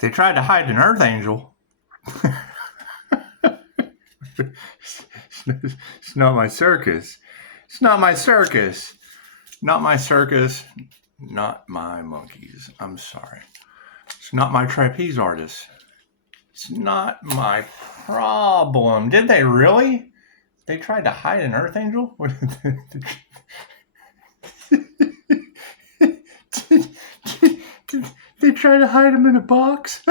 They tried to hide an Earth Angel. It's not my circus. It's not my circus. Not my circus. Not my monkeys. I'm sorry. It's not my trapeze artist. It's not my problem. Did they really? They tried to hide an Earth Angel? Did they try to hide him in a box?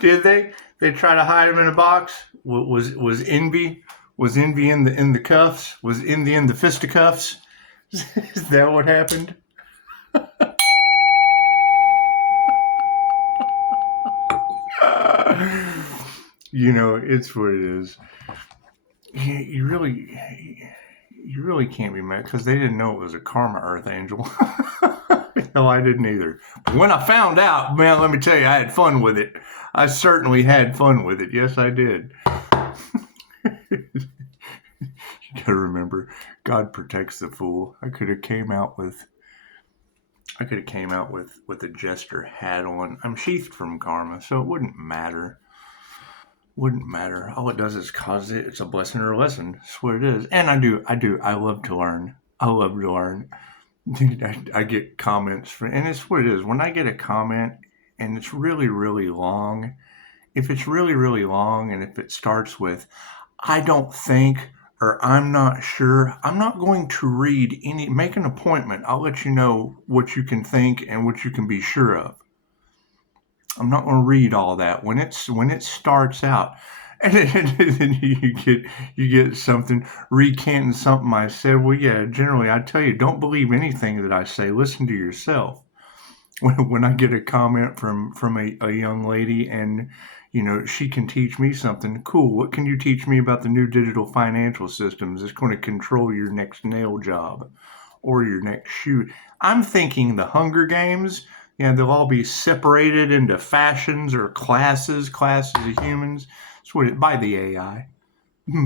Did they? They try to hide him in a box? Was envy? Was envy in the cuffs? Was envy in the fisticuffs? Is that what happened? You know, it's what it is. You really can't be mad because they didn't know it was a karma Earth Angel. No, I didn't either. But when I found out, man, let me tell you, I had fun with it. I certainly had fun with it. Yes, I did. You gotta remember, God protects the fool. I could have came out with a jester hat on. I'm sheathed from karma, so it wouldn't matter. Wouldn't matter. All it does is cause it. It's a blessing or a lesson. That's what it is. And I love to learn. I love to learn. I get comments and it's what it is. When I get a comment and it's really, really long, if it's really, really long and if it starts with, I don't think, or I'm not sure, I'm not going to make an appointment. I'll let you know what you can think and what you can be sure of. I'm not going to read all that. When it starts out, and then you get something recanting something I said. Well, yeah, generally I tell you, don't believe anything that I say. Listen to yourself. When I get a comment from a young lady, and you know she can teach me something cool. What can you teach me about the new digital financial systems that's going to control your next nail job or your next shoot? I'm thinking the Hunger Games. Yeah, they'll all be separated into fashions or classes of humans. That's what by the AI,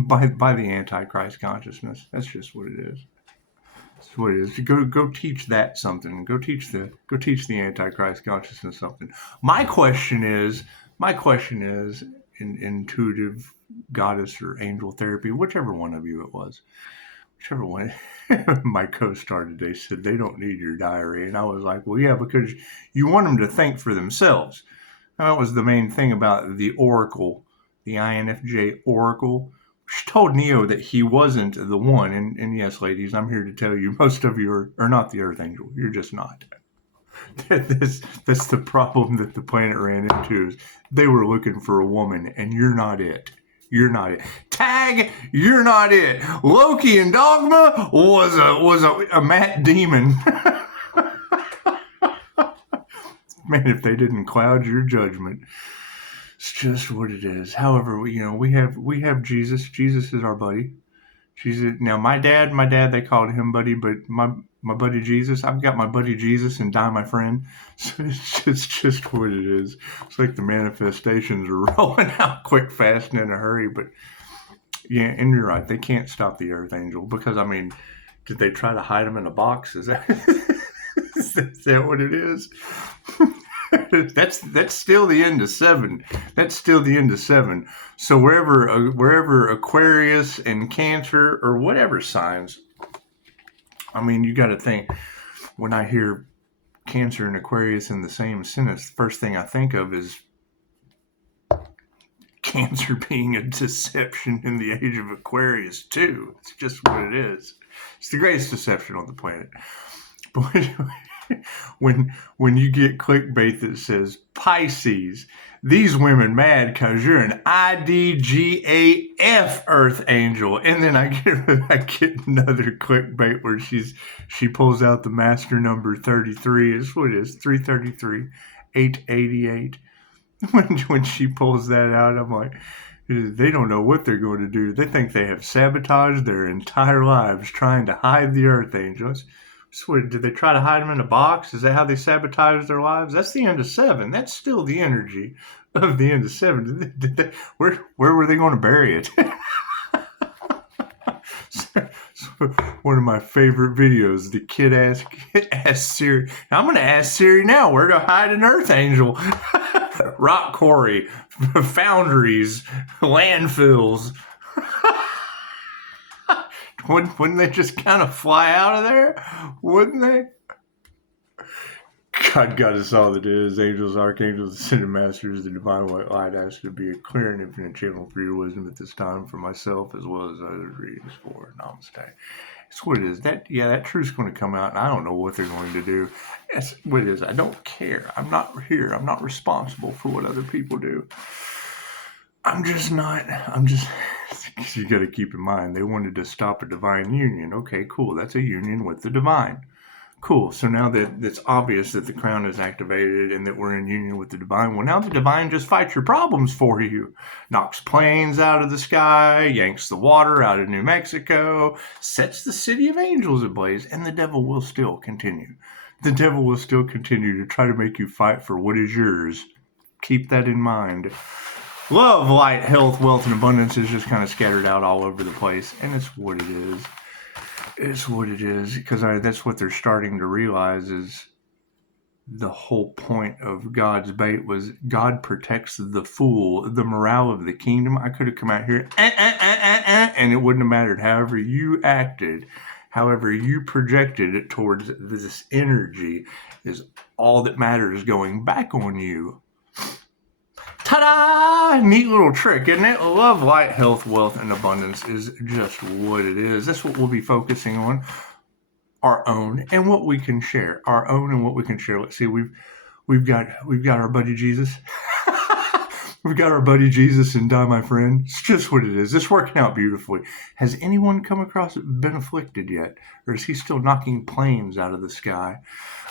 by the Antichrist consciousness. That's just what it is. That's what it is. Go teach that something. Go teach the Antichrist consciousness something. My question is, in intuitive goddess or angel therapy, whichever one of you it was. Whichever one, my co-star today said they don't need your diary. And I was like, well, yeah, because you want them to think for themselves. And that was the main thing about the Oracle, the INFJ Oracle. She told Neo that he wasn't the one. And yes, ladies, I'm here to tell you, most of you are not the Earth Angel. You're just not. That's the problem that the planet ran into. Is they were looking for a woman, and you're not it. You're not it. Tag, you're not it. Loki and Dogma was a Matt Demon. Man, if they didn't cloud your judgment, it's just what it is. However, you know, we have Jesus. Jesus is our buddy. Jesus. Now, my dad, they called him buddy, but my buddy Jesus, I've got my buddy Jesus and Die My Friend. So it's just what it is. It's like the manifestations are rolling out quick, fast, and in a hurry. But yeah, and you're right. They can't stop the Earth Angel because, I mean, did they try to hide him in a box? Is that what it is? That's still the end of 7. That's still the end of 7. So wherever Aquarius and Cancer or whatever signs, I mean, you got to think, when I hear Cancer and Aquarius in the same sentence, the first thing I think of is Cancer being a deception in the age of Aquarius too. It's just what it is. It's the greatest deception on the planet. But when you get clickbait that says Pisces, these women mad because you're an IDGAF Earth Angel, and then I get another clickbait where she pulls out the master number 33. It's what it is, 333, 888. When she pulls that out, I'm like, they don't know what they're going to do. They think they have sabotaged their entire lives trying to hide the Earth Angels. So did they try to hide them in a box? Is that how they sabotage their lives? That's the end of 7. That's still the energy of the end of 7. Where were they going to bury it? So one of my favorite videos. The kid asked Siri. I'm going to ask Siri now where to hide an Earth Angel. Rock quarry, foundries, landfills. Wouldn't they just kind of fly out of there? Wouldn't they? God got us all that is. Angels, archangels, ascended masters, the divine white light asked to be a clear and infinite channel for your wisdom at this time for myself as well as others readings for Namaste. It's what it is. That truth's going to come out, and I don't know what they're going to do. That's what it is. I don't care. I'm not here. I'm not responsible for what other people do. I'm just, you got to keep in mind, they wanted to stop a divine union. Okay, cool. That's a union with the divine. Cool. So now that it's obvious that the crown is activated and that we're in union with the divine, well, now the divine just fights your problems for you. Knocks planes out of the sky, yanks the water out of New Mexico, sets the city of angels ablaze, and the devil will still continue. The devil will still continue to try to make you fight for what is yours. Keep that in mind. Love, light, health, wealth, and abundance is just kind of scattered out all over the place, and it's what it is. It's what it is, because that's what they're starting to realize is the whole point of God's bait was God protects the fool, the morale of the kingdom. I could have come out here, and it wouldn't have mattered. However you acted, however you projected it towards this energy is all that matters going back on you. Ta-da! Neat little trick, isn't it? Love, light, health, wealth, and abundance is just what it is. That's what we'll be focusing on. Our own and what we can share. Our own and what we can share. Let's see, we've got our buddy Jesus. We've got our buddy Jesus and Die My Friend. It's just what it is. It's working out beautifully. Has anyone come across it, been afflicted yet? Or is he still knocking planes out of the sky?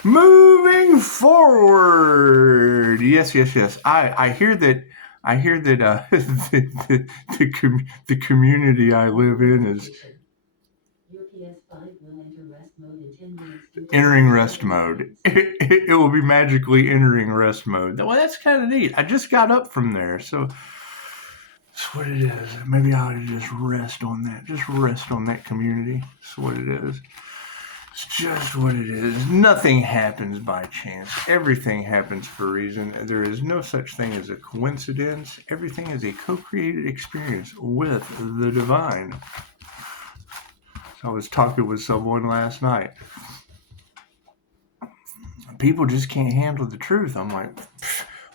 Moving forward. Yes. I hear that the community I live in is entering rest mode. It will be magically entering rest mode. Well, that's kind of neat. I just got up from there, so that's what it is. Maybe I ought to just rest on that. Just rest on that community. That's what it is. It's just what it is. Nothing happens by chance. Everything happens for a reason. There is no such thing as a coincidence. Everything is a co-created experience with the divine. So I was talking with someone last night. People just can't handle the truth. I'm like,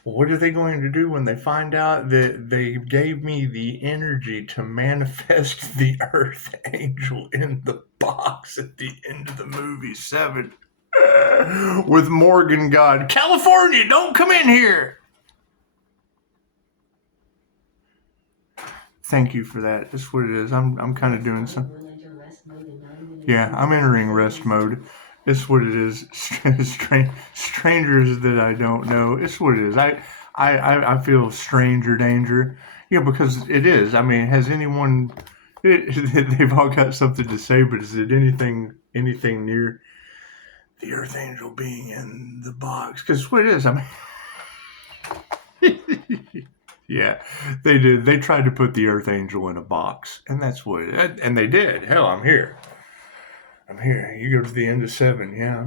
what are they going to do when they find out that they gave me the energy to manifest the Earth Angel in the box at the end of the movie 7 with Morgan God? California, don't come in here. Thank you for that. That's what it is. I'm kind of doing some. Yeah, I'm entering rest mode. It's what it is. Strangers that I don't know. It's what it is. I feel stranger danger. Because it is. I mean, has anyone... they've all got something to say, but is it anything near the Earth Angel being in the box? Because what it is, I mean... Yeah, they did. They tried to put the Earth Angel in a box, and that's what and they did. Hell, I'm here. You go to the end of 7. Yeah,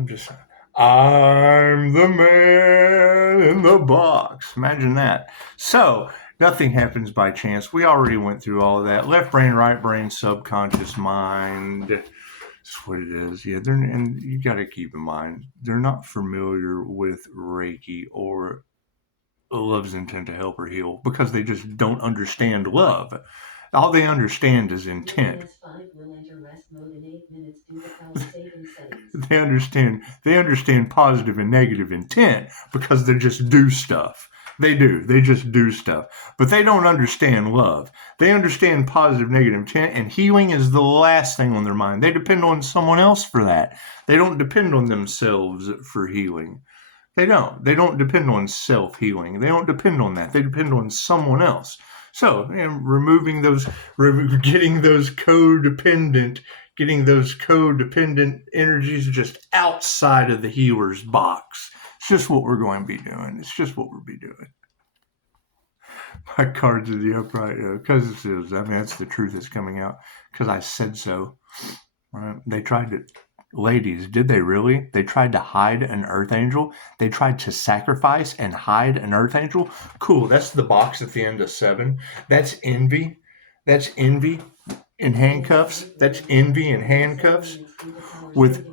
I'm the man in the box. Imagine that. So, nothing happens by chance. We already went through all of that. Left brain, right brain, subconscious mind. That's what it is. Yeah, and you got to keep in mind, they're not familiar with Reiki or love's intent to help or heal because they just don't understand love. All they understand is intent. They understand positive and negative intent because they just do stuff. They just do stuff. But they don't understand love. They understand positive, negative intent, and healing is the last thing on their mind. They depend on someone else for that. They don't depend on themselves for healing. They don't depend on self-healing. They don't depend on that. They depend on someone else. So, getting those codependent energies just outside of the healer's box. It's just what we're going to be doing. My cards are the upright, because it is. I mean, that's the truth that's coming out, because I said so. Right? They tried to, ladies, did they really? They tried to hide an earth angel. They tried to sacrifice and hide an earth angel. Cool. That's the box at the end of 7. That's envy. That's envy in handcuffs. That's envy in handcuffs. With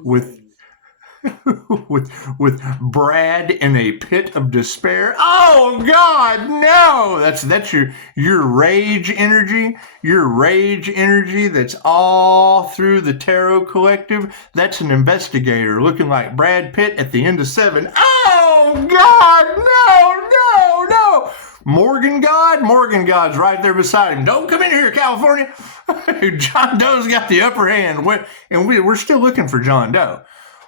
with Brad in a pit of despair. Oh God, no! That's your rage energy. Your rage energy that's all through the Tarot Collective. That's an investigator looking like Brad Pitt at the end of 7. Oh God, no! Morgan God's right there beside him. Don't come in here, California. John Doe's got the upper hand, and we're still looking for John Doe.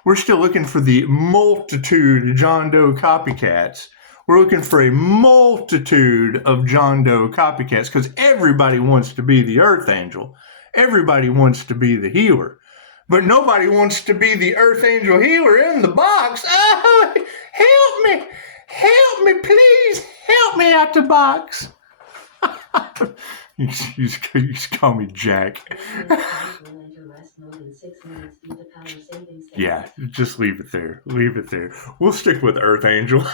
We're still looking for the multitude of John Doe copycats. We're looking for a multitude of John Doe copycats because everybody wants to be the Earth Angel. Everybody wants to be the healer. But nobody wants to be the Earth Angel healer in the box. Oh, help me, please. Help me out the box. You call me Jack. Yeah, just leave it there. We'll stick with Earth Angel.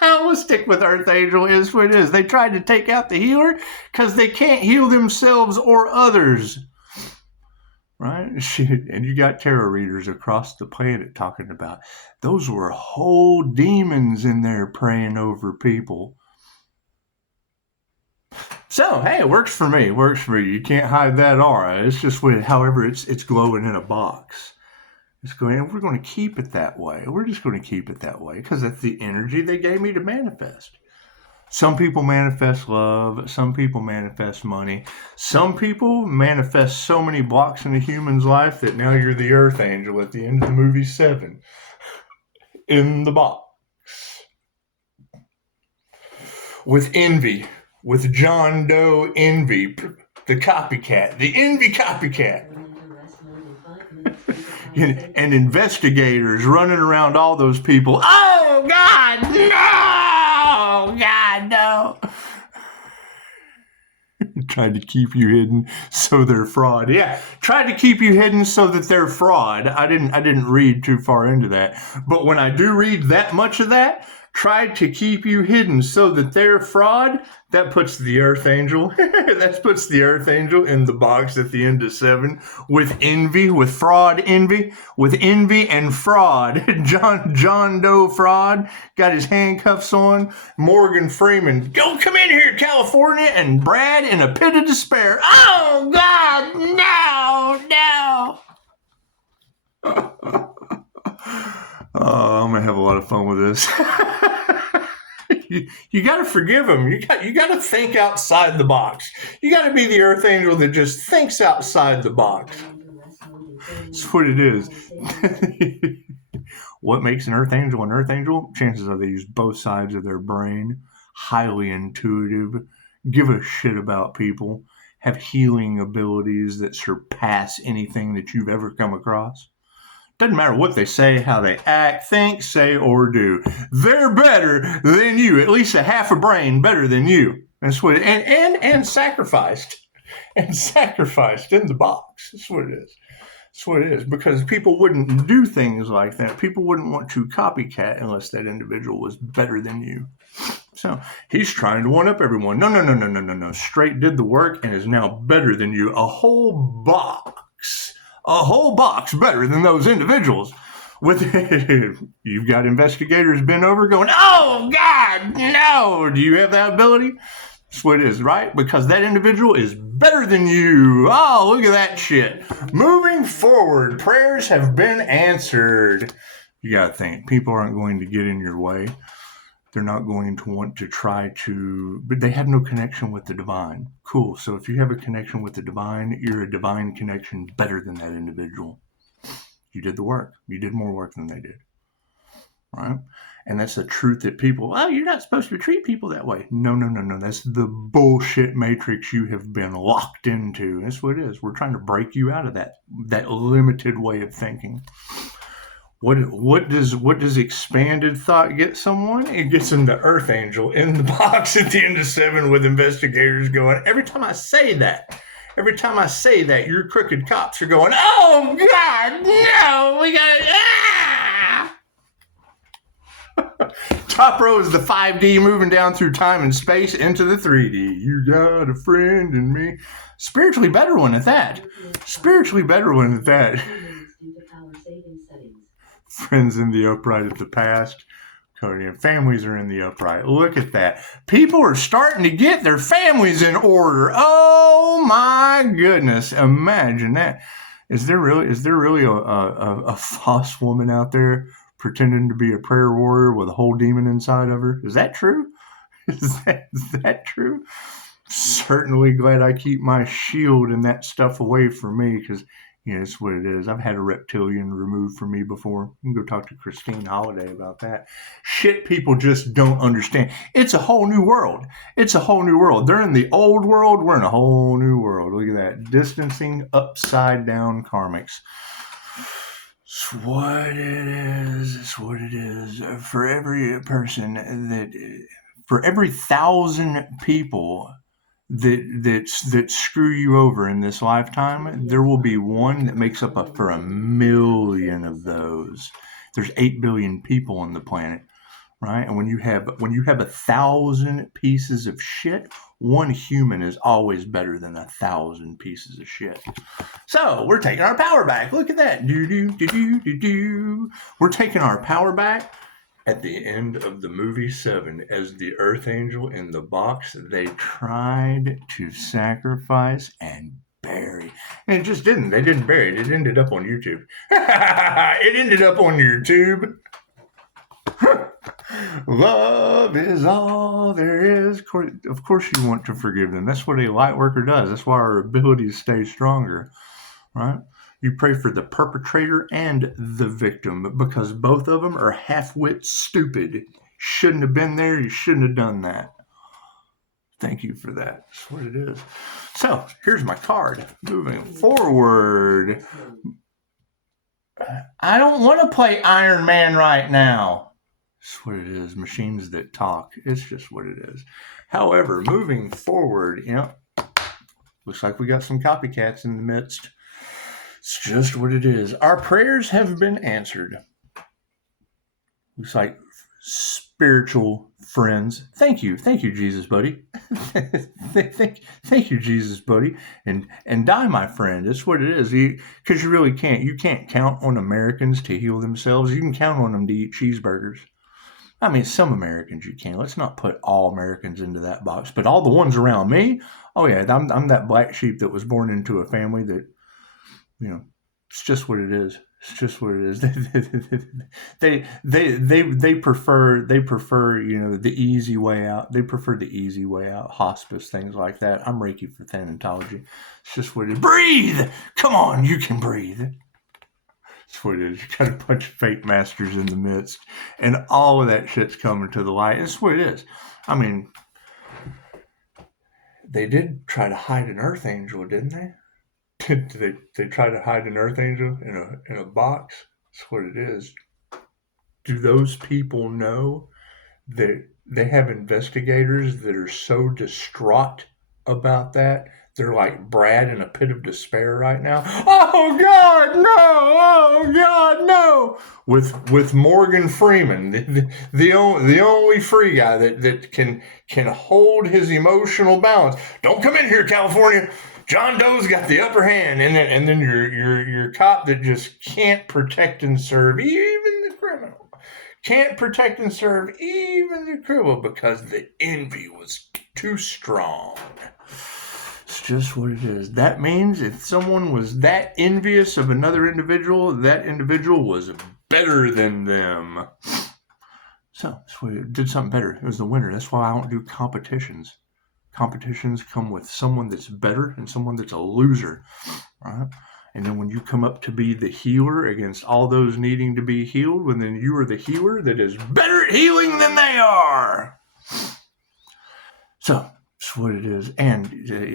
We'll stick with Earth Angel is what it is. They tried to take out the healer because they can't heal themselves or others. Right? And you got tarot readers across the planet talking about those were whole demons in there praying over people. So, hey, it works for me. You can't hide that aura. It's just however it's glowing in a box. It's going, and we're going to keep it that way. We're just going to keep it that way because that's the energy they gave me to manifest. Some people manifest love. Some people manifest money. Some people manifest so many blocks in a human's life that now you're the Earth Angel at the end of the movie 7. In the box. With envy. With John Doe envy. The copycat. The envy copycat. And investigators running around all those people. Oh, God, no! God, no! Tried to keep you hidden so they're fraud. Yeah, tried to keep you hidden so that they're fraud. I didn't read too far into that. But when I do read that much of that, tried to keep you hidden so that they're fraud, that puts the Earth Angel, that puts the Earth Angel in the box at the end of 7 with envy, with fraud envy, with envy and fraud. John Doe fraud, got his handcuffs on. Morgan Freeman, go come in here, California, and Brad in a pit of despair. Oh, God, no! Oh, I'm going to have a lot of fun with this. You got to forgive him. You got to think outside the box. You got to be the Earth Angel that just thinks outside the box. That's what it is. What makes an Earth Angel an Earth Angel? Chances are they use both sides of their brain. Highly intuitive. Give a shit about people. Have healing abilities that surpass anything that you've ever come across. Doesn't matter what they say, how they act, think, say, or do. They're better than you. At least a half a brain better than you. That's what and sacrificed. And sacrificed in the box. That's what it is. That's what it is. Because people wouldn't do things like that. People wouldn't want to copycat unless that individual was better than you. So he's trying to one up everyone. No. Straight did the work and is now better than you. A whole box better than those individuals. You've got investigators bent over going, oh, God, no. Do you have that ability? That's what it is, right? Because that individual is better than you. Oh, look at that shit. Moving forward, prayers have been answered. You got to think, people aren't going to get in your way. They're not going to want to try to, but they have no connection with the divine. Cool. So if you have a connection with the divine, you're a divine connection better than that individual. You did the work. You did more work than they did. Right? And that's the truth that people, oh, you're not supposed to treat people that way. No. That's the bullshit matrix you have been locked into. That's what it is. We're trying to break you out of that limited way of thinking. What does expanded thought get someone? It gets them the Earth Angel in the box at the end of 7 with investigators going, every time I say that, Every time I say that, your crooked cops are going, oh, God, no, we got Top row is the 5D moving down through time and space into the 3D. You got a friend in me. Spiritually better one at that. Spiritually better one at that. Friends in the upright of the past. Families are in the upright. Look at that. People are starting to get their families in order. Oh my goodness. Imagine that. Is there really a false woman out there pretending to be a prayer warrior with a whole demon inside of her? Is that true? Is that true? Certainly glad I keep my shield and that stuff away from me, because it's what it is. I've had a reptilian removed from me before. You can go talk to Christine Holiday about that. Shit people just don't understand. It's a whole new world. It's a whole new world. They're in the old world. We're in a whole new world. Look at that. Distancing upside down karmics. It's what it is. It's what it is. For every person for every 1,000 people that screw you over in this lifetime, there will be one that makes up for 1 million of those. There's 8 billion people on the planet, right? And when you have 1,000 pieces of shit, one human is always better than 1,000 pieces of shit. So we're taking our power back. Look at that. We're taking our power back. At the end of the movie 7, as the Earth Angel in the box, they tried to sacrifice and bury. And it just didn't. They didn't bury it. It ended up on YouTube. It ended up on YouTube. Love is all there is. Of course you want to forgive them. That's what a light worker does. That's why our abilities stay stronger, right? You pray for the perpetrator and the victim, because both of them are half-wit stupid. Shouldn't have been there. You shouldn't have done that. Thank you for that. That's what it is. So here's my card. Moving forward. I don't want to play Iron Man right now. That's what it is. Machines that talk. It's just what it is. However, moving forward, looks like we got some copycats in the midst. It's just what it is. Our prayers have been answered. Looks like spiritual friends. Thank you, Jesus, buddy. Thank you, Jesus, buddy. And die, my friend. That's what it is. Because you really can't. You can't count on Americans to heal themselves. You can count on them to eat cheeseburgers. I mean, some Americans you can. Let's not put all Americans into that box. But all the ones around me, oh yeah, I'm that black sheep that was born into a family that, it's just what it is. It's just what it is. They prefer the easy way out. They prefer the easy way out. Hospice, things like that. I'm Reiki for Thanatology. It's just what it is. Breathe. Come on, you can breathe. That's what it is. You got a bunch of fake masters in the midst, and all of that shit's coming to the light. That's what it is. I mean, they did try to hide an Earth Angel, didn't they? They try to hide an Earth Angel in a box. That's what it is. Do those people know that they have investigators that are so distraught about that? They're like Brad in a pit of despair right now. Oh God, no! Oh God, no! With Morgan Freeman, the only free guy that can hold his emotional balance. Don't come in here, California. John Doe's got the upper hand, and then your cop that just can't protect and serve even the criminal. Can't protect and serve even the criminal because the envy was too strong. It's just what it is. That means if someone was that envious of another individual, that individual was better than them. So it did something better. It was the winner. That's why I don't do competitions. Competitions come with someone that's better and someone that's a loser, right? And then when you come up to be the healer against all those needing to be healed, when then you are the healer that is better at healing than they are. So that's what it is. And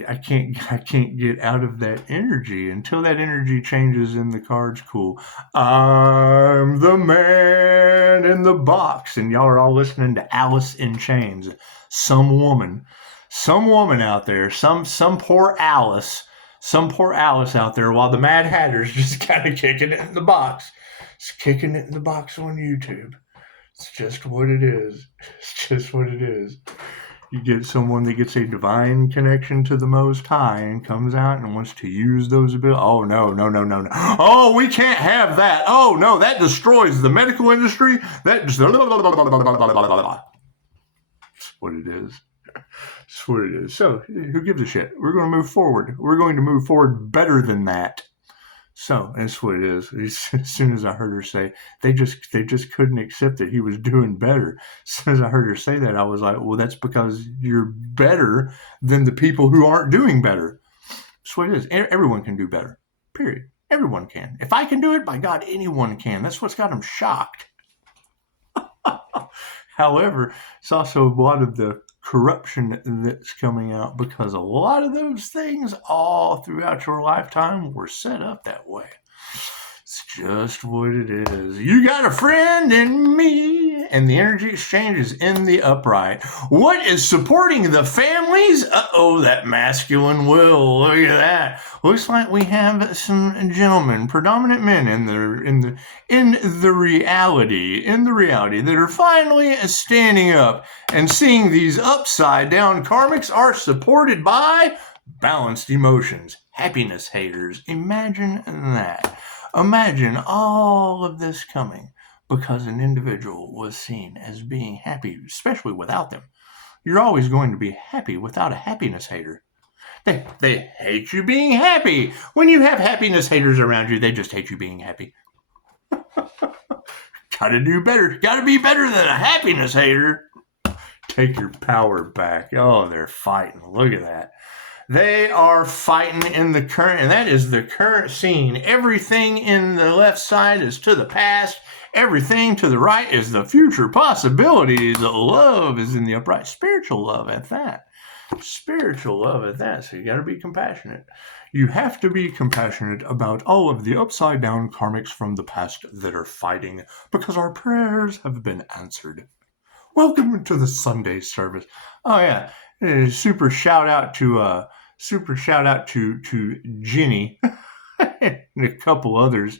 I can't get out of that energy until that energy changes in the cards. Cool. I'm the man in the box. And y'all are all listening to Alice in Chains. Some woman out there, some poor Alice Some poor Alice out there while the Mad Hatter's just kind of kicking it in the box. It's kicking it in the box on YouTube. It's just what it is. It's just what it is. You get someone that gets a divine connection to the Most High and comes out and wants to use those abilities. Oh, no. Oh, we can't have that. Oh, no, that destroys the medical industry. That's what it is. That's what it is. So, who gives a shit? We're going to move forward. We're going to move forward better than that. So that's what it is. As soon as I heard her say, they just couldn't accept that he was doing better. As soon as I heard her say that, I was like, well, that's because you're better than the people who aren't doing better. That's what it is. Everyone can do better. Period. Everyone can. If I can do it, by God, anyone can. That's what's got them shocked. However, it's also a lot of the corruption that's coming out because a lot of those things all throughout your lifetime were set up that way. It's just what it is. You got a friend in me, and the energy exchange is in the upright. What is supporting the families? Uh-oh, that masculine will. Look at that. Looks like we have some gentlemen, predominant men in the reality that are finally standing up and seeing these upside down karmics are supported by balanced emotions, happiness haters. Imagine that. Imagine all of this coming because an individual was seen as being happy, especially without them. You're always going to be happy without a happiness hater. They hate you being happy. When you have happiness haters around you, they just hate you being happy. Gotta do better. Gotta be better than a happiness hater. Take your power back. Oh, they're fighting. Look at that. They are fighting in the current, and that is the current scene. Everything in the left side is to the past. Everything to the right is the future possibilities. Love is in the upright. Spiritual love at that. Spiritual love at that. So you got to be compassionate. You have to be compassionate about all of the upside down karmics from the past that are fighting because our prayers have been answered. Welcome to the Sunday service. Oh yeah. Super shout out to Ginny and a couple others.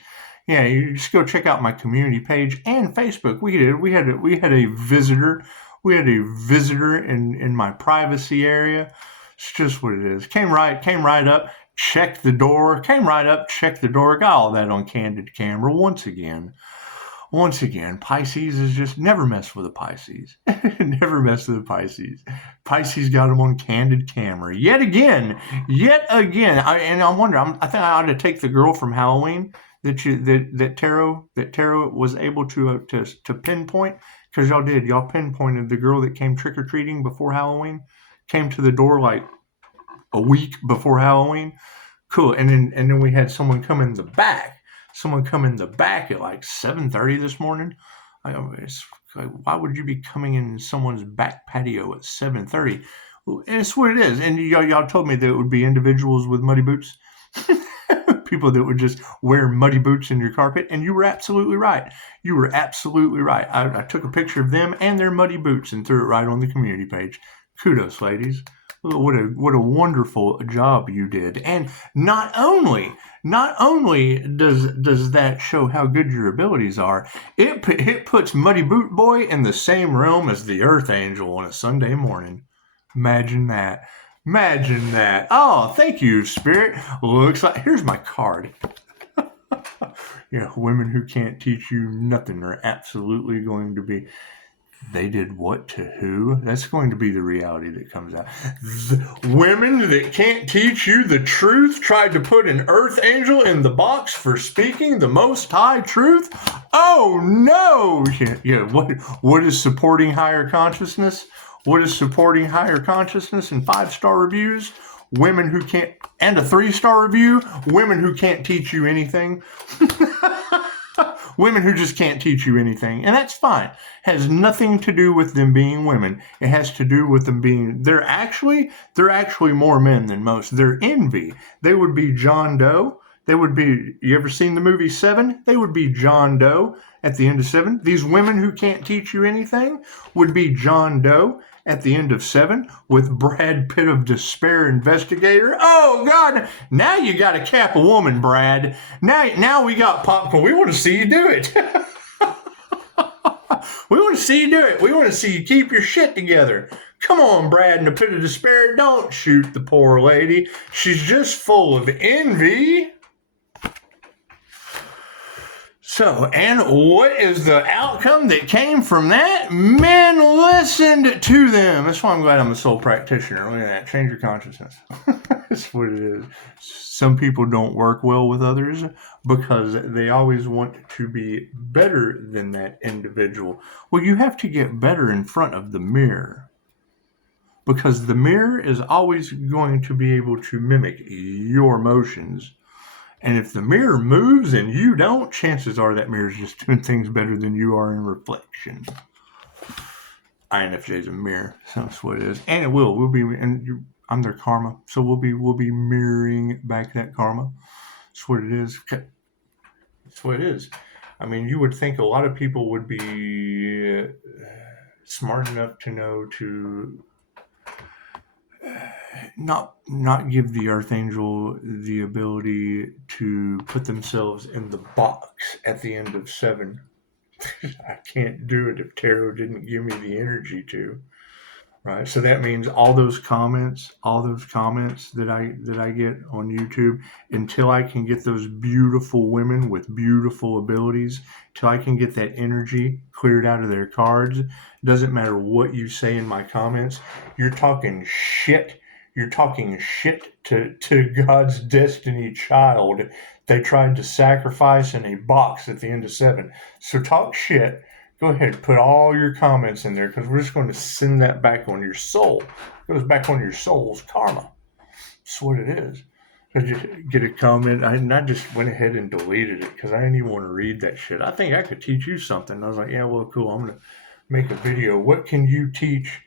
Yeah, you just go check out my community page and Facebook. We had a visitor. We had a visitor in my privacy area. It's just what it is. Came right up, checked the door. Got all that on candid camera once again. Pisces is just never mess with a Pisces. Never mess with a Pisces. Pisces got them on candid camera. Yet again. I wonder, I think I ought to take the girl from Halloween that Tarot was able to pinpoint, because y'all pinpointed the girl that came trick-or-treating before Halloween, came to the door like a week before Halloween. Cool. And then we had someone come in the back. At like 7:30 this morning. It's like, why would you be coming in someone's back patio at 7:30? Well, it's what it is. And y'all told me that it would be individuals with muddy boots. People that would just wear muddy boots in your carpet. And you were absolutely right. I took a picture of them and their muddy boots and threw it right on the community page. Kudos, ladies. What a wonderful job you did. And not only does that show how good your abilities are, it puts Muddy Boot Boy in the same realm as the Earth Angel on a Sunday morning. Imagine that. Oh, thank you, Spirit. Looks like, here's my card. Women who can't teach you nothing are absolutely going to be... They did what to who? That's going to be the reality that comes out. Women that can't teach you the truth tried to put an Earth Angel in the box for speaking the Most High truth? Oh no! What is supporting higher consciousness? What is supporting higher consciousness and 5-star reviews? Women who can't, and a 3-star review? Women who can't teach you anything. Women who just can't teach you anything. And that's fine. It has nothing to do with them being women. It has to do with them being... They're actually more men than most. They're envy. They would be John Doe. They would be, you ever seen the movie Seven? They would be John Doe at the end of Seven. These women who can't teach you anything would be John Doe at the end of Seven with Brad Pitt of Despair Investigator. Oh, God. Now you got to cap a woman, Brad. Now we got popcorn. We want to see you do it. We want to see you do it. We want to see you keep your shit together. Come on, Brad in the Pit of Despair. Don't shoot the poor lady. She's just full of envy. So, and what is the outcome that came from that? Men listened to them. That's why I'm glad I'm a soul practitioner. Look at that. Change your consciousness. That's what it is. Some people don't work well with others because they always want to be better than that individual. Well, you have to get better in front of the mirror, because the mirror is always going to be able to mimic your emotions. And if the mirror moves and you don't, chances are that mirror is just doing things better than you are in reflection. INFJ is a mirror, so that's what it is. And it will. We'll be, and I'm their karma, so we'll be mirroring back that karma. That's what it is. That's what it is. I mean, you would think a lot of people would be smart enough to know to not give the Archangel the ability to put themselves in the box at the end of Seven. I can't do it if Tarot didn't give me the energy to. Right, so that means all those comments that I get on YouTube, until I can get those beautiful women with beautiful abilities, till I can get that energy cleared out of their cards. Doesn't matter what you say in my comments. You're talking shit. You're talking shit to God's destiny child. They tried to sacrifice in a box at the end of Seven. So talk shit. Go ahead, put all your comments in there, because we're just going to send that back on your soul. It goes back on your soul's karma. That's what it is. I just get a comment. I just went ahead and deleted it because I didn't even want to read that shit. I think I could teach you something. And I was like, yeah, well, cool. I'm going to make a video. What can you teach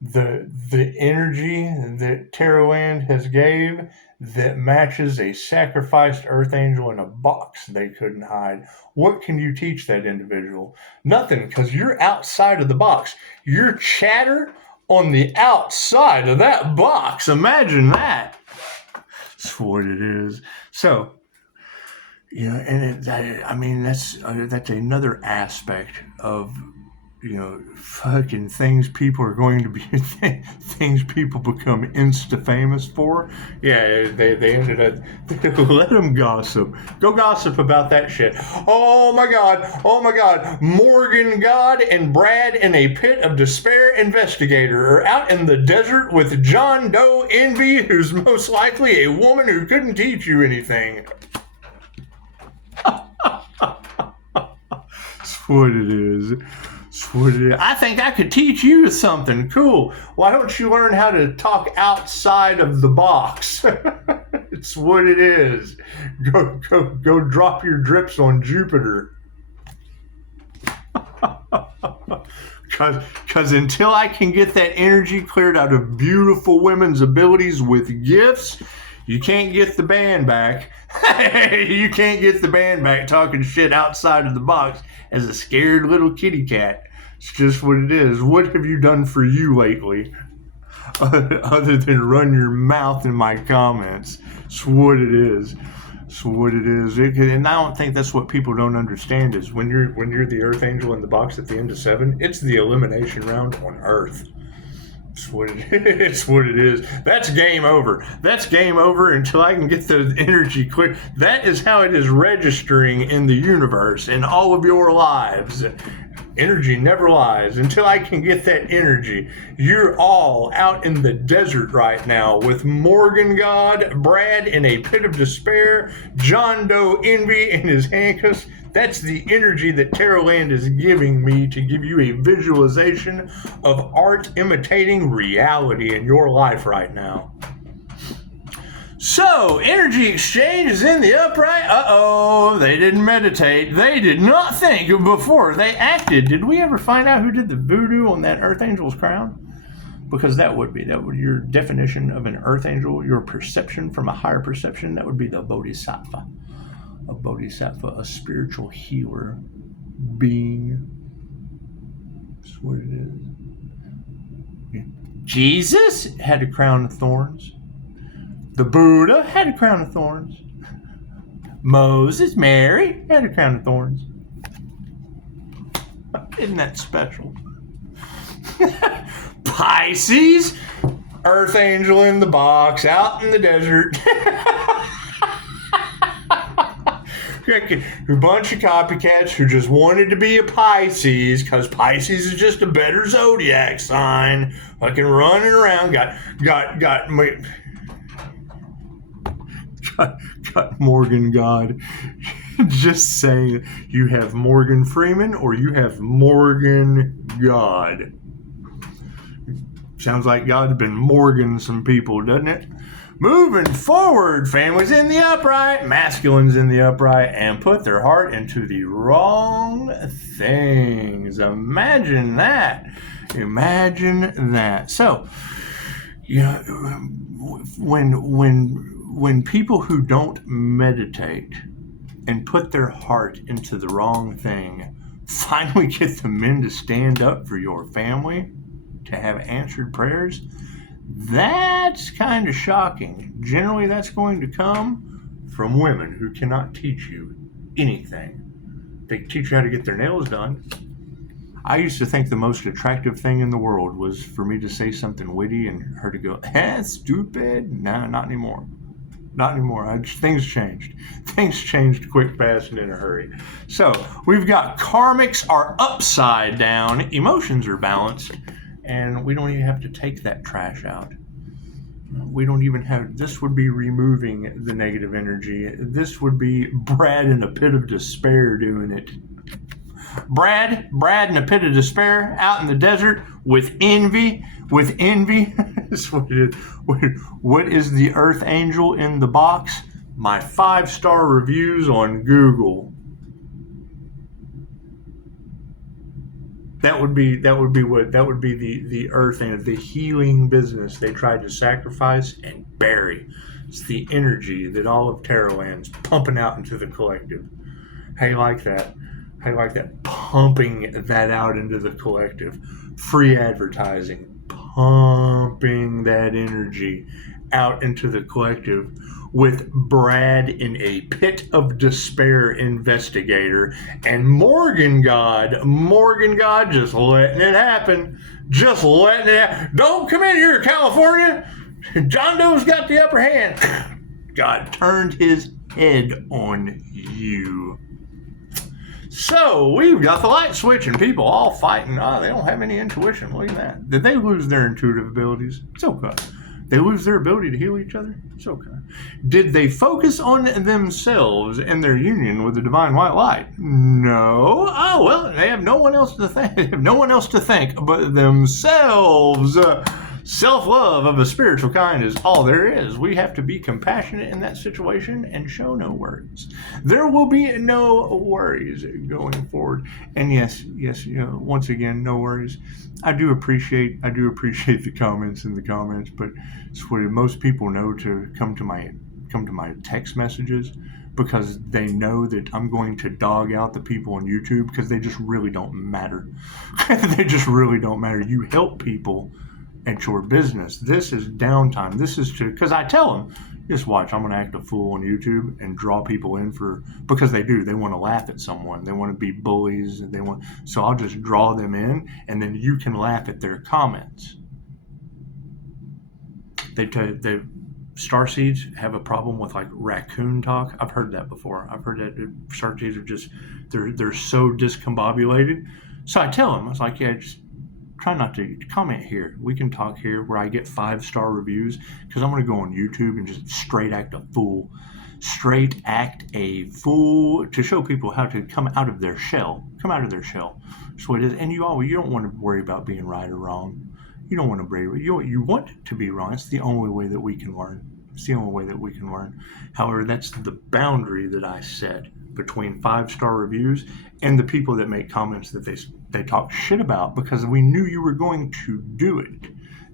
the energy that Tarotland has gave that matches a sacrificed earth angel in a box they couldn't hide? What can you teach that individual? Nothing, because you're outside of the box. You're chatter on the outside of that box. Imagine that. That's what it is. So, you know, and that's another aspect of, you know, fucking things people are going to be, things people become insta-famous for. Yeah, they ended up, let them gossip. Go gossip about that shit. Oh my God. Morgan God and Brad in a Pit of Despair Investigator are out in the desert with John Doe Envy, who's most likely a woman who couldn't teach you anything. That's what it is. I think I could teach you something. Cool. Why don't you learn how to talk outside of the box? It's what it is. Go drop your drips on Jupiter. Because until I can get that energy cleared out of beautiful women's abilities with gifts, you can't get the band back. You can't get the band back talking shit outside of the box as a scared little kitty cat. It's just what it is. What have you done for you lately? Other than run your mouth in my comments. It's what it is. It's what it is. And I don't think that's what people don't understand is when you're the Earth Angel in the box at the end of Seven, it's the elimination round on Earth. It's what it is. That's game over. That's game over until I can get the energy clear. That is how it is registering in the universe, in all of your lives. Energy never lies. Until I can get that energy, you're all out in the desert right now with Morgan God, Brad in a Pit of Despair, John Doe Envy in his handcuffs. That's the energy that Tarotland is giving me to give you a visualization of art imitating reality in your life right now. So, energy exchange is in the upright. Uh-oh, they didn't meditate. They did not think before they acted. Did we ever find out who did the voodoo on that Earth Angel's crown? Because that would your definition of an Earth Angel, your perception from a higher perception, that would be the Bodhisattva. A bodhisattva, a spiritual healer being. That's what it is. Jesus had a crown of thorns. The Buddha had a crown of thorns. Moses, Mary had a crown of thorns. Isn't that special? Pisces, Earth Angel in the box, out in the desert. A bunch of copycats who just wanted to be a Pisces because Pisces is just a better zodiac sign. Fucking running around, got Morgan God. Just saying, you have Morgan Freeman or you have Morgan God. Sounds like God's been Morgan some people, doesn't it? Moving forward, families in the upright, masculines in the upright, and put their heart into the wrong things. Imagine that. Imagine that. So, you know, when people who don't meditate and put their heart into the wrong thing finally get the men to stand up for your family, to have answered prayers, that's kind of shocking. Generally, that's going to come from women who cannot teach you anything. They teach you how to get their nails done. I used to think the most attractive thing in the world was for me to say something witty and her to go, stupid. No, not anymore. Not anymore. Things changed. Things changed quick, fast, and in a hurry. So we've got karmics are upside down, emotions are balanced, and we don't even have to take that trash out. We don't even have, this would be removing the negative energy. This would be Brad in a pit of despair doing it. Brad in a pit of despair out in the desert with envy. That's what it is. What is the Earth Angel in the box? My 5-star reviews on Google. That would be the Earth Angel, the healing business they tried to sacrifice and bury. It's the energy that all of Tarotland's pumping out into the collective. How you like that? How you like that? Pumping that out into the collective. Free advertising. Pumping that energy out into the collective with Brad in a pit of despair investigator and Morgan God just letting it happen. Just letting it happen. Don't come in here, California. John Doe's got the upper hand. God turned his head on you. So we've got the light switch and people all fighting. They don't have any intuition. Look at that. Did they lose their intuitive abilities? It's okay. They lose their ability to heal each other? It's okay. Did they focus on themselves and their union with the divine white light? No. Oh, well, they have no one else to thank. They have no one else to thank but themselves. Self-love of a spiritual kind is all there is. We have to be compassionate in that situation and show no worries. There will be no worries going forward. And yes, once again, no worries. I do appreciate the comments in the comments, but it's what most people know to come to my text messages, because they know that I'm going to dog out the people on YouTube because they just really don't matter. They just really don't matter. You help people at your business. This is downtime. This is because I tell them, just watch, I'm going to act a fool on YouTube and draw people in because they want to laugh at someone. They want to be bullies. So I'll just draw them in and then you can laugh at their comments. They starseeds have a problem with like raccoon talk. I've heard that before. I've heard that starseeds are just, they're so discombobulated. So I tell them, I was like, just try not to comment here. We can talk here where I get 5-star reviews, because I'm going to go on YouTube and just straight act a fool to show people how to come out of their shell. That's what it is. And you don't want to worry about being right or wrong. You don't want to worry. You want to be wrong. It's the only way that we can learn. However, that's the boundary that I set between 5-star reviews and the people that make comments that they talk shit about because we knew you were going to do it.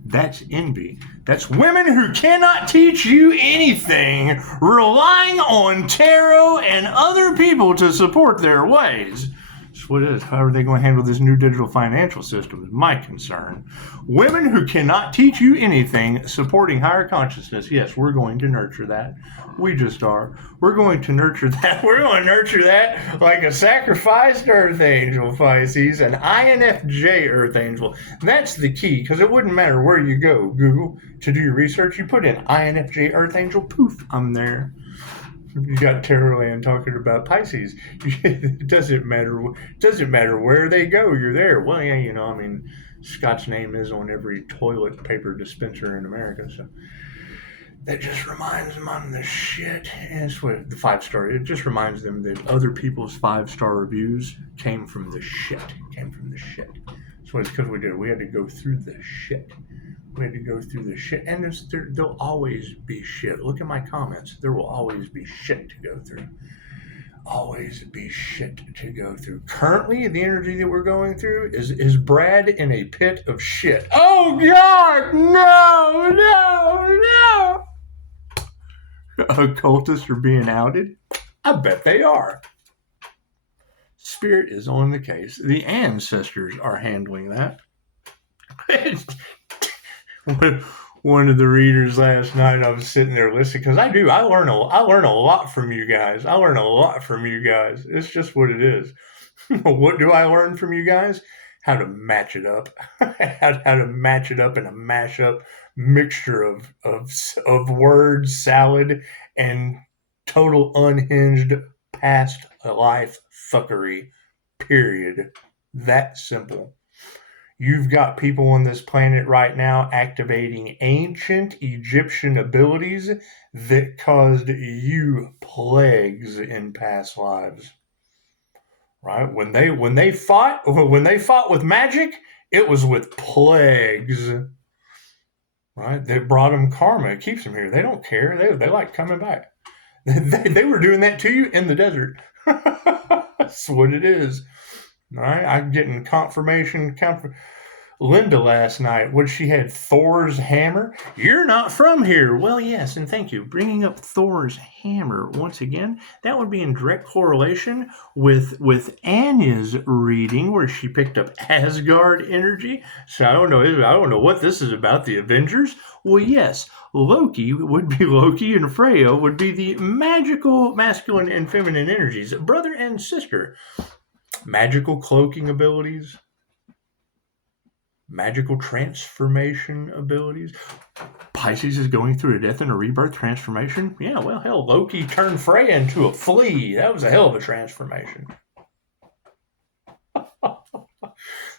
That's envy. That's women who cannot teach you anything, relying on tarot and other people to support their ways. That's what it is. How are they going to handle this new digital financial system is my concern. Women who cannot teach you anything, supporting higher consciousness. Yes, we're going to nurture that. We just are. We're going to nurture that. We're going to nurture that like a sacrificed Earth Angel, Pisces, an INFJ Earth Angel. That's the key, because it wouldn't matter where you go, Google, to do your research. You put in INFJ Earth Angel, poof, I'm there. You got Tarotland talking about Pisces. It doesn't matter. Doesn't matter where they go. You're there. Well, yeah, you know. I mean, Scott's name is on every toilet paper dispenser in America. So that just reminds them I'm the shit. And it's what the 5-star. It just reminds them that other people's 5-star reviews came from the shit. Came from the shit. So it's because we did. We had to go through the shit. We had to go through the shit, and there'll always be shit. Look at my comments. There will always be shit to go through. Always be shit to go through. Currently, the energy that we're going through is Brad in a pit of shit. Oh, God! No! Occultists are being outed? I bet they are. Spirit is on the case. The ancestors are handling that. One of the readers last night, I was sitting there listening, because I learn a lot from you guys. It's just what it is. What do I learn from you guys? How to match it up. how to match it up in a mashup mixture of word salad and total unhinged past life fuckery. Period. That simple. You've got people on this planet right now activating ancient Egyptian abilities that caused you plagues in past lives. Right? When they fought with magic, it was with plagues. Right? They brought them karma. It keeps them here. They don't care. They like coming back. They were doing that to you in the desert. That's what it is. All right, I'm getting confirmation. Linda last night, what she had, Thor's hammer. You're not from here. Well, yes, and thank you. Bringing up Thor's hammer once again, that would be in direct correlation with Anya's reading, where she picked up Asgard energy. So I don't know what this is about. The Avengers. Well, yes, Loki would be Loki, and Freya would be the magical masculine and feminine energies, brother and sister. Magical cloaking abilities, magical transformation abilities. Pisces is going through a death and a rebirth transformation. Yeah, well, hell, Loki turned Freya into a flea. That was a hell of a transformation.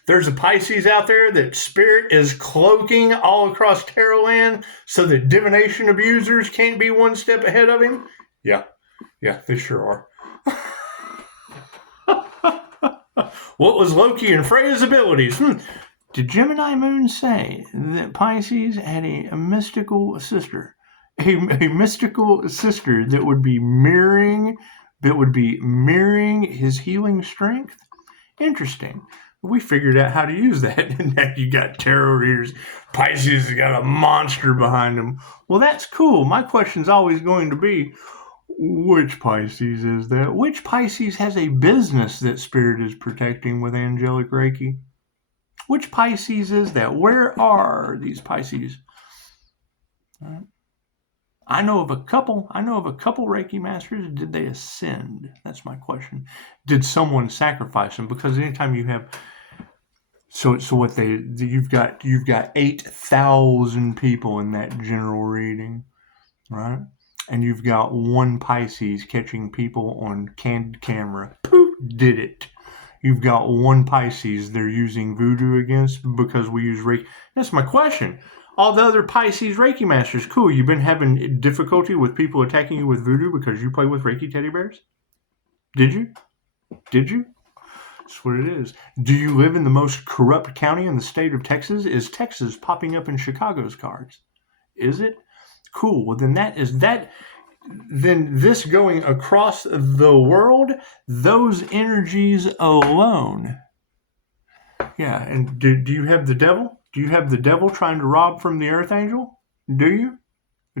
There's a Pisces out there that spirit is cloaking all across Tarotland so that divination abusers can't be one step ahead of him. Yeah, they sure are. What was Loki and Freya's abilities? Did Gemini Moon say that Pisces had a mystical sister? A mystical sister that would be mirroring his healing strength? Interesting. We figured out how to use that. And now you got tarot readers. Pisces has got a monster behind them. Well, that's cool. My question's always going to be, which Pisces is that? Which Pisces has a business that Spirit is protecting with angelic Reiki? Which Pisces is that? Where are these Pisces? I know of a couple Reiki masters. Did they ascend? That's my question. Did someone sacrifice them? Because anytime you have, you've got 8,000 people in that general reading, right? And you've got one Pisces catching people on candid camera. Poof, did it. You've got one Pisces they're using voodoo against because we use Reiki. That's my question. All the other Pisces Reiki masters, cool. You've been having difficulty with people attacking you with voodoo because you play with Reiki teddy bears? Did you? That's what it is. Do you live in the most corrupt county in the state of Texas? Is Texas popping up in Chicago's cards? Is it? Cool. Well, then this going across the world, those energies alone. Yeah, and do you have the devil? Do you have the devil trying to rob from the earth angel? Do you?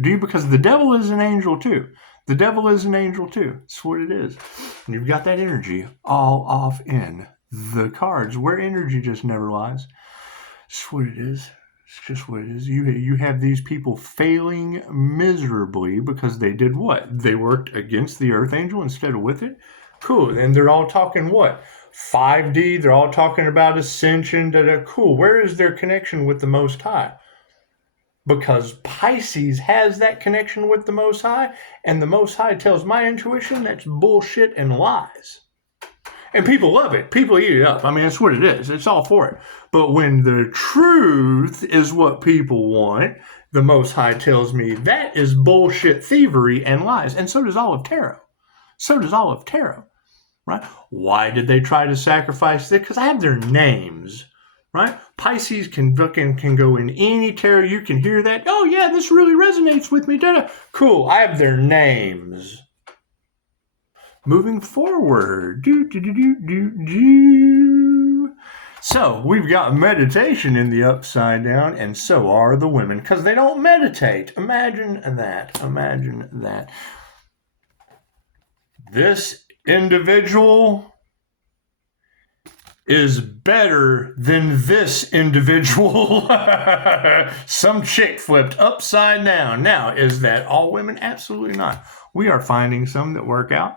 Do you? Because the devil is an angel too. The devil is an angel too. That's what it is. And you've got that energy all off in the cards, where energy just never lies. That's what it is. It's just what it is. You have these people failing miserably because they did what? They worked against the earth angel instead of with it. Cool. And they're all talking what? 5D. They're all talking about ascension. Cool. Where is their connection with the Most High? Because Pisces has that connection with the Most High, and the Most High tells my intuition that's bullshit and lies. And people love it. People eat it up. I mean, that's what it is. It's all for it. But when the truth is what people want, the Most High tells me that is bullshit, thievery, and lies. And so does all of tarot. So does all of tarot. Right? Why did they try to sacrifice it? Because I have their names. Right? Pisces can go in any tarot. You can hear that. Oh, yeah, this really resonates with me. Da-da. Cool. I have their names. Moving forward. So, we've got meditation in the upside down, and so are the women, because they don't meditate. Imagine that. Imagine that. This individual is better than this individual. Some chick flipped upside down. Now, is that all women? Absolutely not. We are finding some that work out.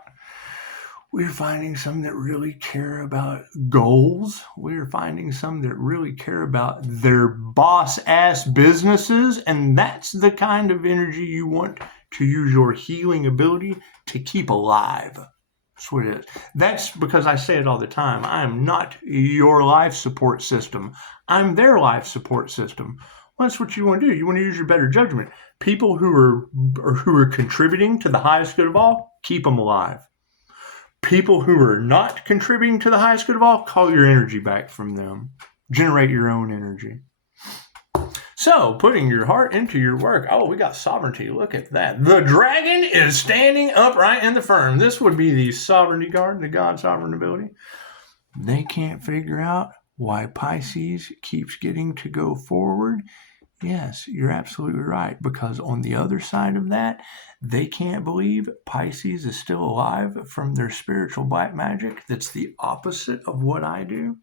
We're finding some that really care about goals. We're finding some that really care about their boss-ass businesses. And that's the kind of energy you want to use your healing ability to keep alive. That's what it is. That's because I say it all the time. I'm not your life support system. I'm their life support system. Well, that's what you want to do. You want to use your better judgment. People who are contributing to the highest good of all, keep them alive. People who are not contributing to the highest good of all, call your energy back from them. Generate your own energy. So, putting your heart into your work. Oh, we got sovereignty. Look at that. The dragon is standing upright in the firm. This would be the sovereignty card, the God sovereign ability. They can't figure out why Pisces keeps getting to go forward. Yes, you're absolutely right. Because on the other side of that, they can't believe Pisces is still alive from their spiritual black magic. That's the opposite of what I do.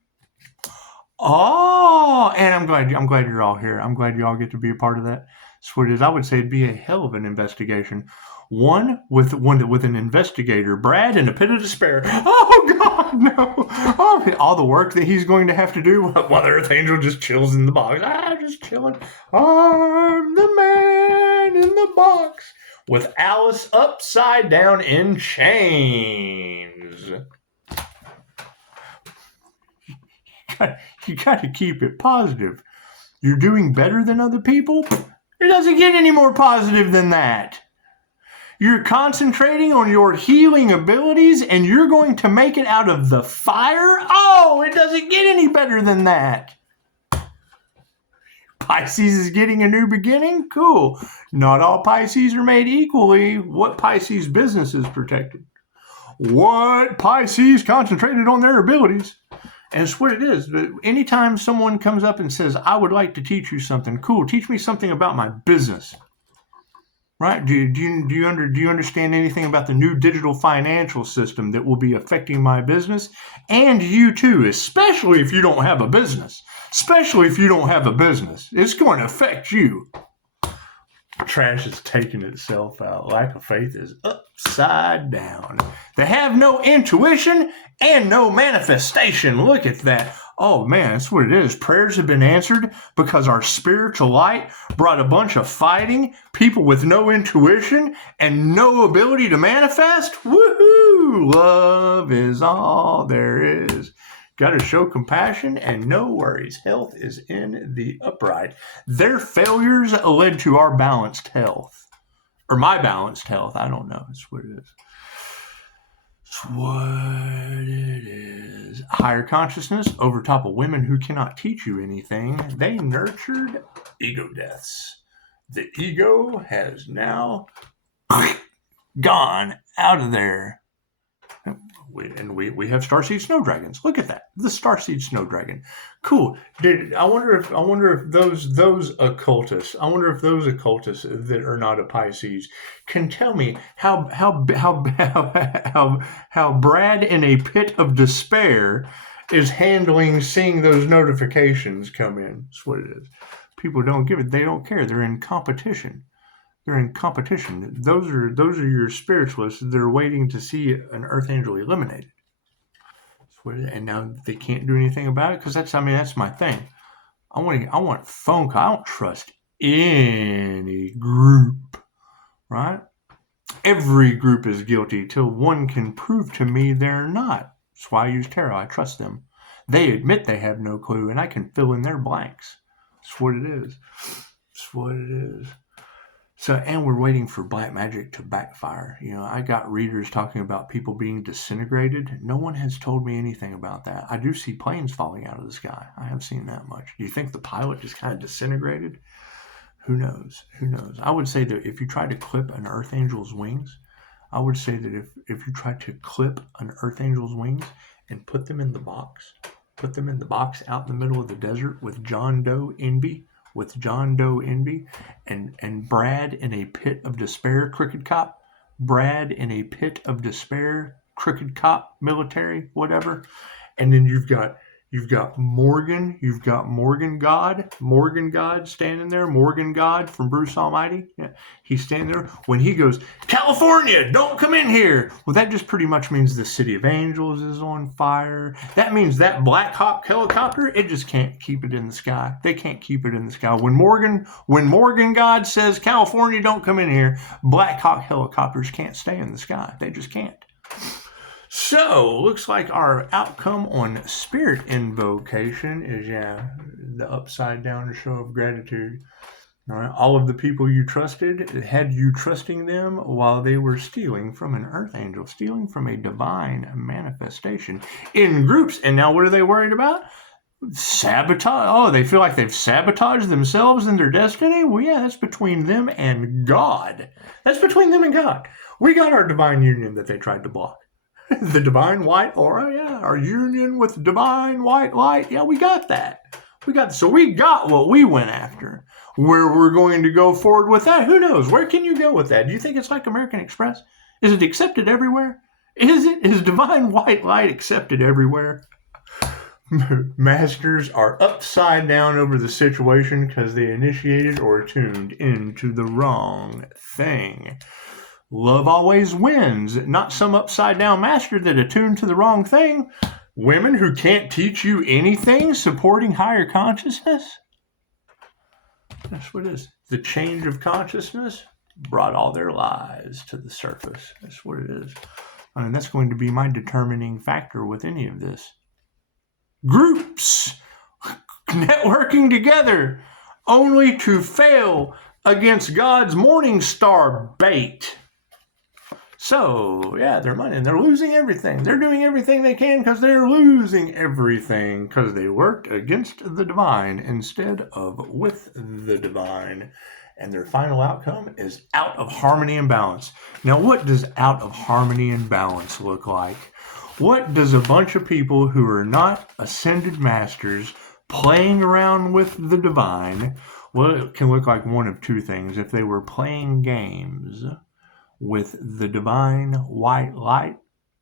Oh, and I'm glad you're all here. I'm glad you all get to be a part of that. That's what it is. I would say it'd be a hell of an investigation. One with an investigator, Brad, in a pit of despair. Oh God, no! Oh, all the work that he's going to have to do while the Earth Angel just chills in the box. Just chilling. I'm the man in the box with Alice upside down in chains. You got to keep it positive. You're doing better than other people? It doesn't get any more positive than that. You're concentrating on your healing abilities and you're going to make it out of the fire? Oh, it doesn't get any better than that. Pisces is getting a new beginning? Cool. Not all Pisces are made equally. What Pisces business is protected? What Pisces concentrated on their abilities? And it's what it is. But anytime someone comes up and says, I would like to teach you something, cool, teach me something about my business. Right? Do you understand anything about the new digital financial system that will be affecting my business? And you too, especially if you don't have a business. Especially if you don't have a business. It's going to affect you. Trash is taking itself out. Lack of faith is upside down. They have no intuition and no manifestation. Look at that. Oh man, that's what it is. Prayers have been answered because our spiritual light brought a bunch of fighting, people with no intuition and no ability to manifest. Woohoo! Love is all there is. Got to show compassion and no worries. Health is in the upright. Their failures led to our balanced health. Or my balanced health. I don't know. That's what it is. It's what it is. Higher consciousness over top of women who cannot teach you anything. They nurtured ego deaths. The ego has now gone out of there. We have starseed snow dragons. Look at that, the starseed snow dragon. Cool. I wonder if those occultists, that are not a Pisces, can tell me how Brad in a pit of despair is handling seeing those notifications come in. That's what it is. People don't give it. They don't care. They're in competition. Those are your spiritualists. They're waiting to see an earth angel eliminated. And now they can't do anything about it because that's my thing. I want phone call. I don't trust any group, right? Every group is guilty till one can prove to me they're not. That's why I use tarot. I trust them. They admit they have no clue, and I can fill in their blanks. That's what it is. So, and we're waiting for black magic to backfire. I got readers talking about people being disintegrated. No one has told me anything about that. I do see planes falling out of the sky. I have seen that much. Do you think the pilot just kind of disintegrated? Who knows? I would say that if you try to clip an earth angel's wings, I would say that if you try to clip an earth angel's wings and put them in the box out in the middle of the desert with John Doe envy, and Brad in a pit of despair, crooked cop, military, whatever. And then you've got Morgan, Morgan God standing there, Morgan God from Bruce Almighty. Yeah, he's standing there. When he goes, California, don't come in here. Well, that just pretty much means the city of angels is on fire. That means that Black Hawk helicopter, it just can't keep it in the sky. They can't keep it in the sky. When Morgan God says, California, don't come in here, Black Hawk helicopters can't stay in the sky. They just can't. So, looks like our outcome on spirit invocation is, the upside down show of gratitude. All right, all of the people you trusted had you trusting them while they were stealing from an earth angel, stealing from a divine manifestation in groups. And now what are they worried about? Sabotage. Oh, they feel like they've sabotaged themselves and their destiny? Well, yeah, that's between them and God. We got our divine union that they tried to block. The divine white aura, our union with divine white light, we got that. So we got what we went after. Where we're going to go forward with that, who knows? Where can you go with that? Do you think it's like American Express? Is it accepted everywhere? Is divine white light accepted everywhere? Masters are upside down over the situation because they initiated or tuned into the wrong thing. Love always wins, not some upside down master that attuned to the wrong thing. Women who can't teach you anything supporting higher consciousness. That's what it is. The change of consciousness brought all their lies to the surface. That's what it is. That's going to be my determining factor with any of this. Groups networking together only to fail against God's morning star bait. So, they're money and they're losing everything. They're doing everything they can because they're losing everything because they worked against the divine instead of with the divine. And their final outcome is out of harmony and balance. Now, what does out of harmony and balance look like? What does a bunch of people who are not ascended masters playing around with the divine, well, it can look like one of two things. If they were playing games with the divine white light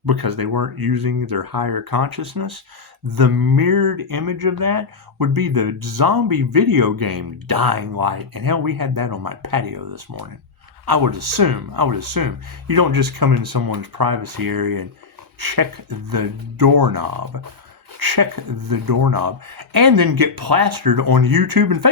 because they weren't using their higher consciousness, the mirrored image of that would be the zombie video game Dying Light. And hell, we had that on my patio this morning. I would assume you don't just come in someone's privacy area and check the doorknob and then get plastered on YouTube and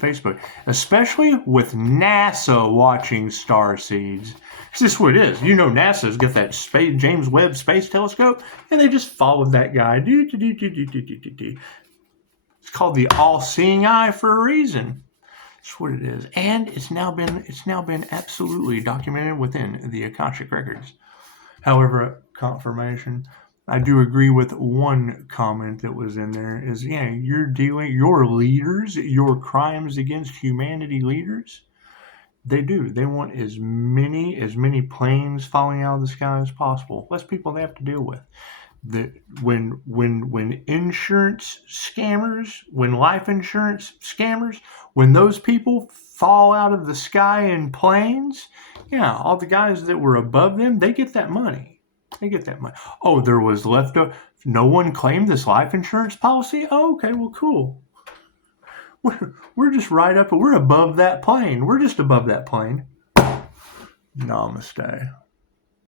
Facebook. Especially with NASA watching starseeds. Because this is what it is. NASA's got that James Webb Space Telescope, and they just followed that guy. It's called the all-seeing eye for a reason. That's what it is. And it's now been absolutely documented within the Akashic Records. However, confirmation, I do agree with one comment that was in there is, your leaders, your crimes against humanity leaders, They do. They want as many planes falling out of the sky as possible. Less people they have to deal with. When insurance scammers, when life insurance scammers, when those people fall out of the sky in planes, yeah, all the guys that were above them, they get that money. They get that money. Oh, there was leftover. No one claimed this life insurance policy. Oh, okay, well, cool. We're just right up. We're above that plane. We're just above that plane. Namaste.